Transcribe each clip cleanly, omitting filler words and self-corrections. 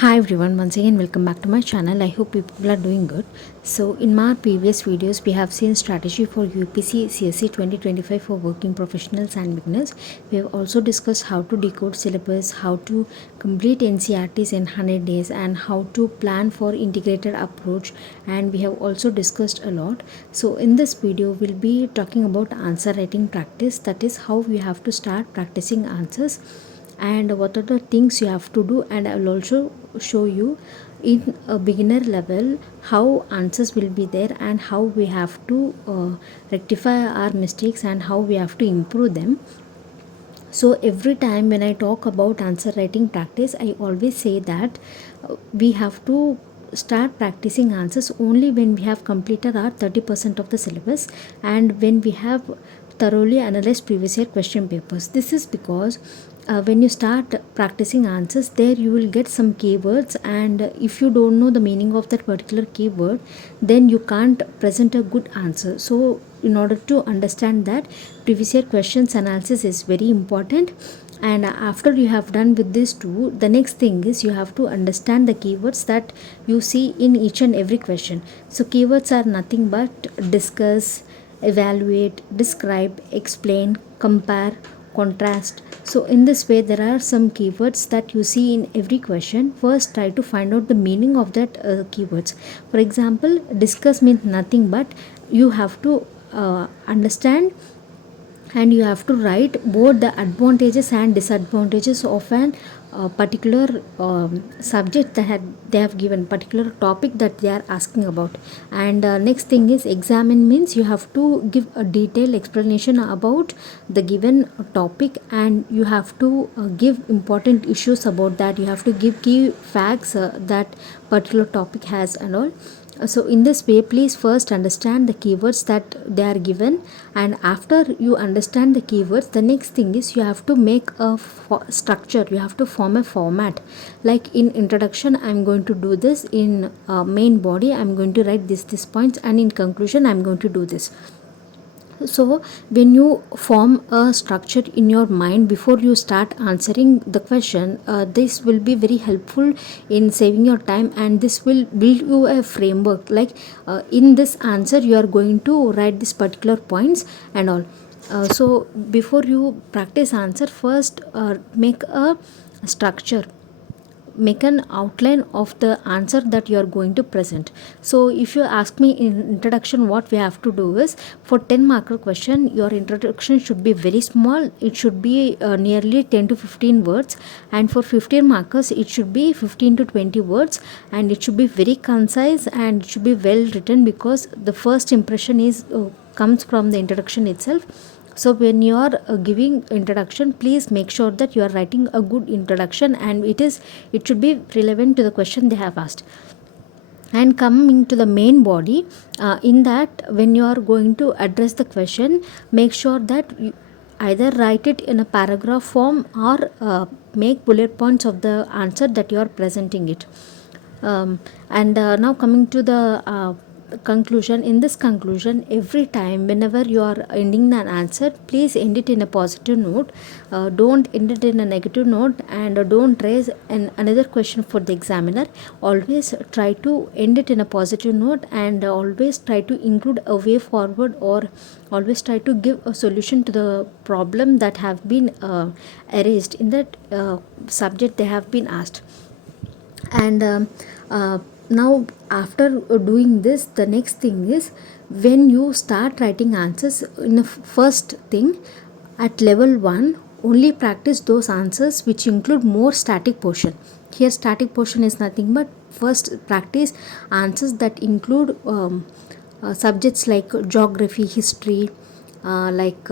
Hi everyone, once again welcome back to my channel. I hope people are doing good. So in my previous videos we have seen strategy for UPSC CSE 2025 for working professionals and beginners. We have also discussed how to decode syllabus, how to complete NCRTs in 100 days, and how to plan for integrated approach, and we have also discussed a lot. So in this video we'll be talking about answer writing practice, that is how we have to start practicing answers and what are the things you have to do, and I will also show you in a beginner level how answers will be there and how we have to rectify our mistakes and how we have to improve them. So every time when I talk about answer writing practice, I always say that we have to start practicing answers only when we have completed our 30% of the syllabus and when we have thoroughly analyzed previous year question papers. This is because when you start practicing answers, there you will get some keywords, and if you don't know the meaning of that particular keyword, then you can't present a good answer. So in order to understand that, previous year questions analysis is very important. And after you have done with these two, the next thing is you have to understand the keywords that you see in each and every question. So keywords are nothing but discuss, evaluate, describe, explain, compare, contrast. So in this way there are some keywords that you see in every question. First try to find out the meaning of that keywords. For example, discuss means nothing but you have to understand, and you have to write both the advantages and disadvantages of an particular subject that they have given, particular topic that they are asking about. And next thing is examine means you have to give a detailed explanation about the given topic, and you have to give important issues about that. You have to give key facts that particular topic has and all. So in this way, please first understand the keywords that they are given, and after you understand the keywords, the next thing is you have to make a structure. You have to form a format. Like in introduction I'm going to do this, in main body I'm going to write this points, and in conclusion I'm going to do this. So when you form a structure in your mind before you start answering the question, this will be very helpful in saving your time, and this will build you a framework. Like in this answer you are going to write this particular points and all. So before you practice answer, first make a structure, make an outline of the answer that you are going to present. So if you ask me in introduction, what we have to do is, for 10 marker question your introduction should be very small. It should be nearly 10 to 15 words, and for 15 markers it should be 15 to 20 words, and it should be very concise and it should be well written, because the first impression is comes from the introduction itself. So when you are giving introduction, please make sure that you are writing a good introduction, and it should be relevant to the question they have asked. And coming to the main body, in that when you are going to address the question, make sure that you either write it in a paragraph form or make bullet points of the answer that you are presenting it. And now coming to the conclusion. In this conclusion, every time whenever you are ending an answer, please end it in a positive note. Don't end it in a negative note, and don't raise another question for the examiner. Always try to end it in a positive note, and always try to include a way forward, or always try to give a solution to the problem that have been erased in that subject they have been asked. And now after doing this, the next thing is, when you start writing answers, in the first thing, at level 1 only practice those answers which include more static portion. Here static portion is nothing but first practice answers that include subjects like geography, history, like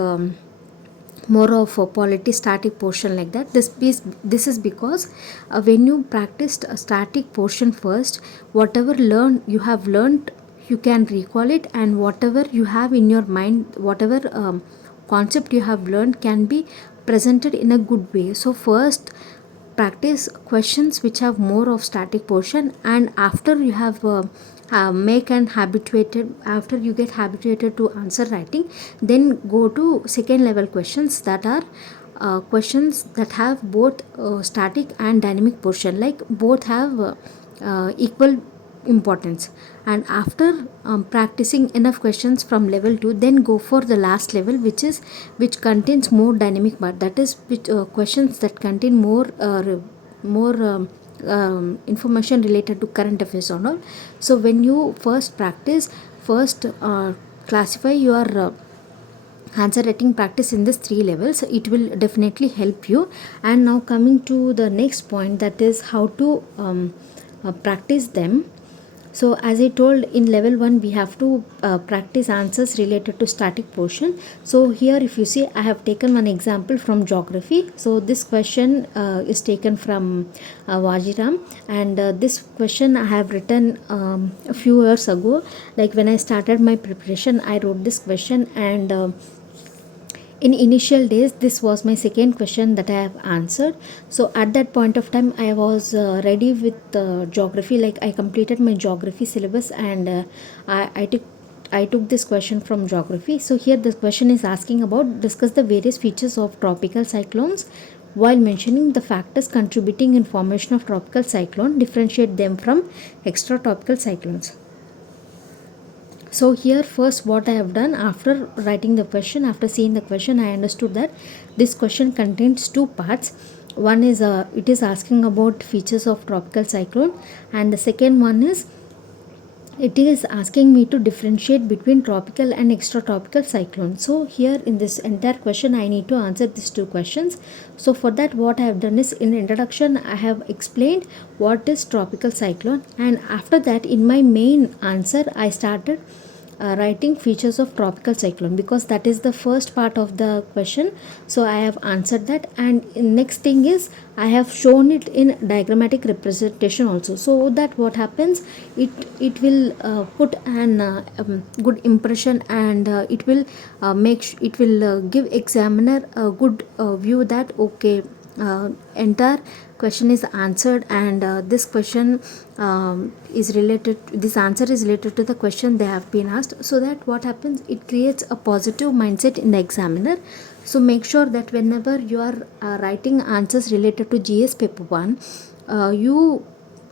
more of a polity static portion, like that. This is because when you practiced a static portion first, whatever you have learned, you can recall it, and whatever you have in your mind, whatever concept you have learned, can be presented in a good way. So first practice questions which have more of static portion, and after you have make and habituated, after you get habituated to answer writing, then go to second level questions that are questions that have both static and dynamic portion, like both have equal importance. And after practicing enough questions from level 2, then go for the last level, which contains more dynamic part, that is which questions that contain more information related to current affairs or all. So when you first practice, first classify your answer writing practice in this 3 levels. It will definitely help you. And now coming to the next point, that is how to practice them. So as I told, in level 1 we have to practice answers related to static portion. So here if you see, I have taken one example from geography. So this question is taken from Vajiram, and this question I have written a few years ago. Like when I started my preparation, I wrote this question, and in initial days this was my second question that I have answered. So at that point of time I was ready with geography, like I completed my geography syllabus, and I took this question from geography. So here this question is asking about, discuss the various features of tropical cyclones while mentioning the factors contributing in formation of tropical cyclone, differentiate them from extratropical cyclones. So here first what I have done, after writing the question, after seeing the question, I understood that this question contains two parts. One is it is asking about features of tropical cyclone, and the second one is it is asking me to differentiate between tropical and extratropical cyclone. So here in this entire question I need to answer these two questions. So for that what I have done is, in introduction I have explained what is tropical cyclone, and after that in my main answer I started writing features of tropical cyclone, because that is the first part of the question. So I have answered that, and next thing is I have shown it in diagrammatic representation also, so that what happens, it will put an good impression, and it will it will give examiner a good view that okay, entire question is answered, and this question is related, this answer is related to the question they have been asked. So that what happens, it creates a positive mindset in the examiner. So make sure that whenever you are writing answers related to GS paper 1, you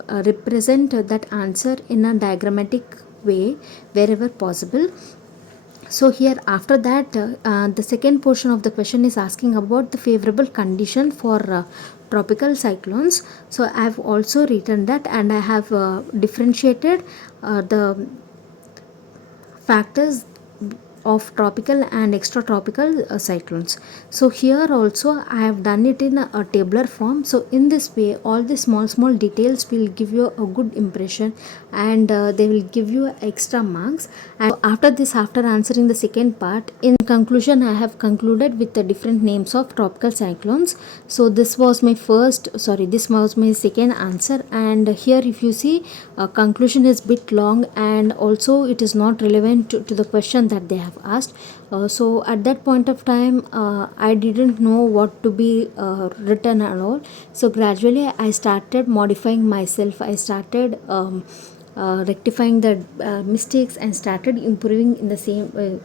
represent that answer in a diagrammatic way wherever possible. So here after that the second portion of the question is asking about the favorable condition for tropical cyclones. So I have also written that, and I have differentiated the factors of tropical and extratropical cyclones. So here also I have done it in a tabular form. So in this way all the small details will give you a good impression, and they will give you extra marks. And after this, after answering the second part, in conclusion I have concluded with the different names of tropical cyclones. So this was my this was my second answer, and here if you see conclusion is bit long, and also it is not relevant to the question that they have asked. So at that point of time I didn't know what to be written at all. So gradually I started modifying myself, I started rectifying the mistakes, and started improving in the same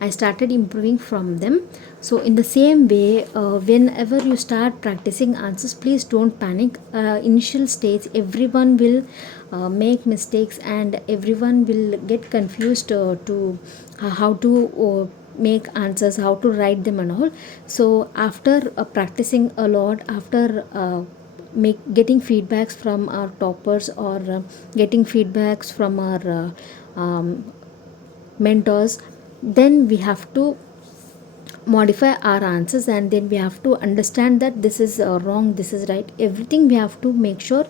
I started improving from them. So in the same way, whenever you start practicing answers, please don't panic. Initial stage everyone will make mistakes, and everyone will get confused to how to make answers, how to write them and all. So after practicing a lot, after getting feedbacks from our toppers, or getting feedbacks from our mentors, then we have to modify our answers, and then we have to understand that this is wrong, this is right, everything we have to make sure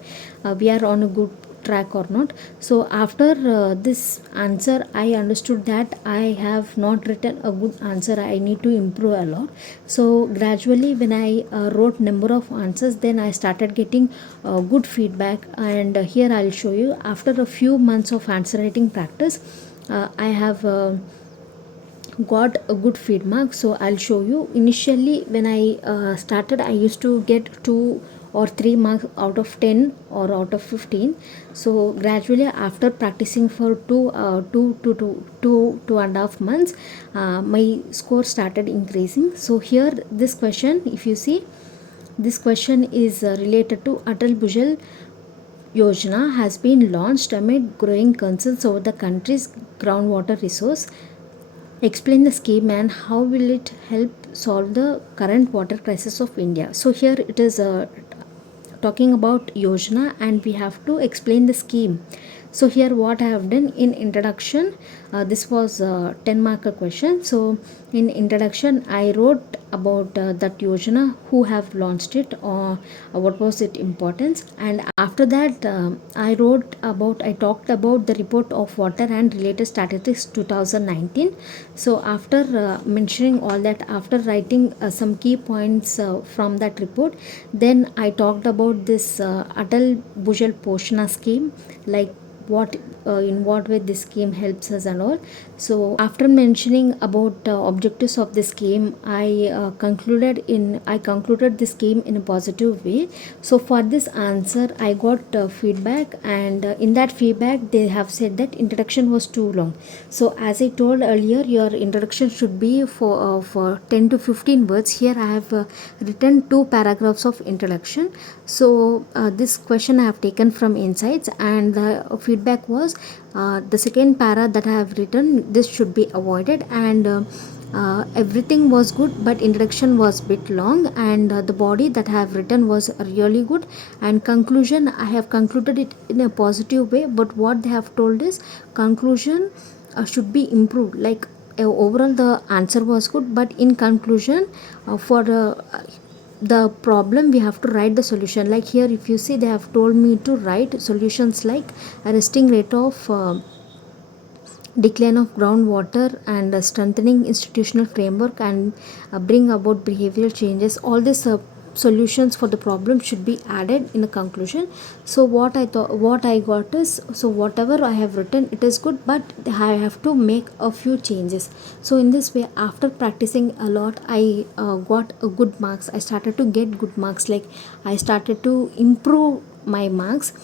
we are on a good track or not. So after this answer I understood that I have not written a good answer, I need to improve a lot. So gradually when I wrote number of answers, then I started getting good feedback, and here I'll show you. After a few months of answer writing practice, I have got a good feedback. So I'll show you. Initially when I started, I used to get 2 or 3 marks out of 10 or out of 15. So gradually after practicing for 2 and a half months, my score started increasing. So here this question, if you see, this question is related to Atal Bhujal Yojana has been launched amid growing concerns over the country's groundwater resource. Explain the scheme and how will it help solve the current water crisis of India. So here it is talking about Yojana and we have to explain the scheme. So here what I have done in introduction, this was a 10 marker question. So in introduction I wrote about that Yojana, who have launched it, or what was its importance, and after that I talked about the report of water and related statistics 2019. So after mentioning all that, after writing some key points from that report, then I talked about this Atal Bhujal Poshana scheme, like what in what way this scheme helps us and all. So after mentioning about objectives of the scheme, I concluded the scheme in a positive way. So for this answer I got feedback, and in that feedback they have said that introduction was too long. So as I told earlier, your introduction should be for 10 to 15 words. Here I have written 2 paragraphs of introduction. So this question I have taken from insights, and the feedback was the second para that I have written, this should be avoided, and everything was good but introduction was bit long, and the body that I have written was really good, and conclusion I have concluded it in a positive way, but what they have told is conclusion should be improved. Like overall the answer was good, but in conclusion for the problem we have to write the solution. Like here if you see, they have told me to write solutions like arresting rate of decline of groundwater and strengthening institutional framework, and bring about behavioral changes. All these solutions for the problem should be added in a conclusion. So what I thought, what I got is, so whatever I have written it is good, but I have to make a few changes. So in this way, after practicing a lot, I got a good marks. I started to get good marks, like I started to improve my marks.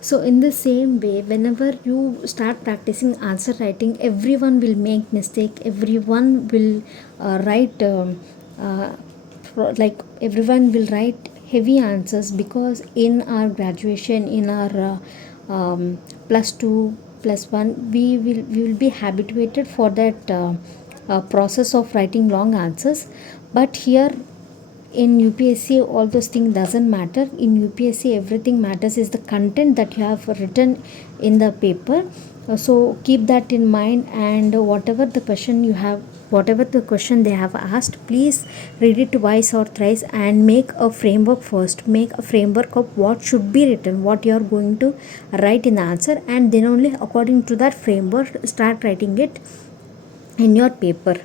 So in the same way, whenever you start practicing answer writing, everyone will make mistake, everyone will write like everyone will write heavy answers, because in our graduation, in our plus 2 plus 1, we will be habituated for that process of writing long answers. But here in UPSC all those things doesn't matter. In UPSC everything matters is the content that you have written in the paper. So keep that in mind, and whatever the question you have, whatever the question they have asked, please read it twice or thrice and make a framework first. Make a framework of what should be written, what you are going to write in the answer, and then only according to that framework start writing it in your paper.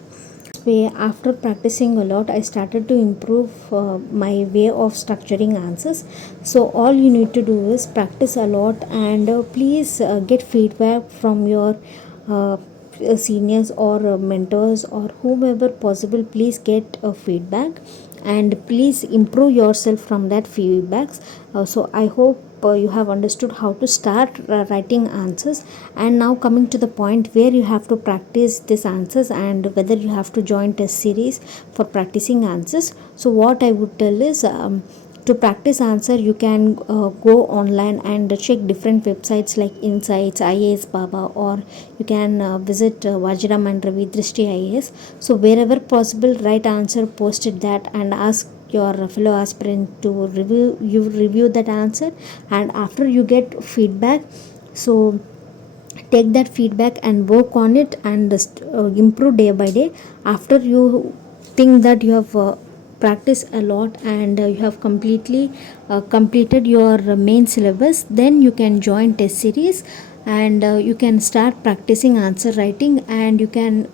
Way, after practicing a lot, I started to improve my way of structuring answers. So all you need to do is practice a lot, and please get feedback from your seniors or mentors or whomever possible. Please get feedback, and please improve yourself from that feedbacks. So I hope you have understood how to start writing answers. And now coming to the point where you have to practice these answers, and whether you have to join test series for practicing answers. So what I would tell is, to practice answer you can go online and check different websites like Insights, IAS Baba, or you can visit Vajiram and Ravi Drishti IAS. So wherever possible, write answer, post it that, and ask your fellow aspirant to review that answer. And after you get feedback, so take that feedback and work on it, and improve day by day. After you think that you have practiced a lot, and you have completely completed your main syllabus, then you can join test series, and you can start practicing answer writing, and you can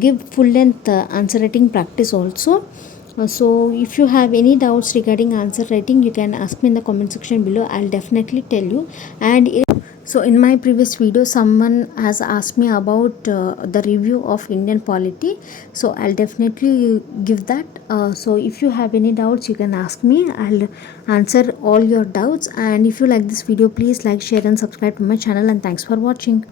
give full length answer writing practice also. So if you have any doubts regarding answer writing, you can ask me in the comment section below. I'll definitely tell you. And So in my previous video someone has asked me about the review of Indian polity, so I'll definitely give that. So if you have any doubts you can ask me, I'll answer all your doubts. And if you like this video, please like, share and subscribe to my channel, and thanks for watching.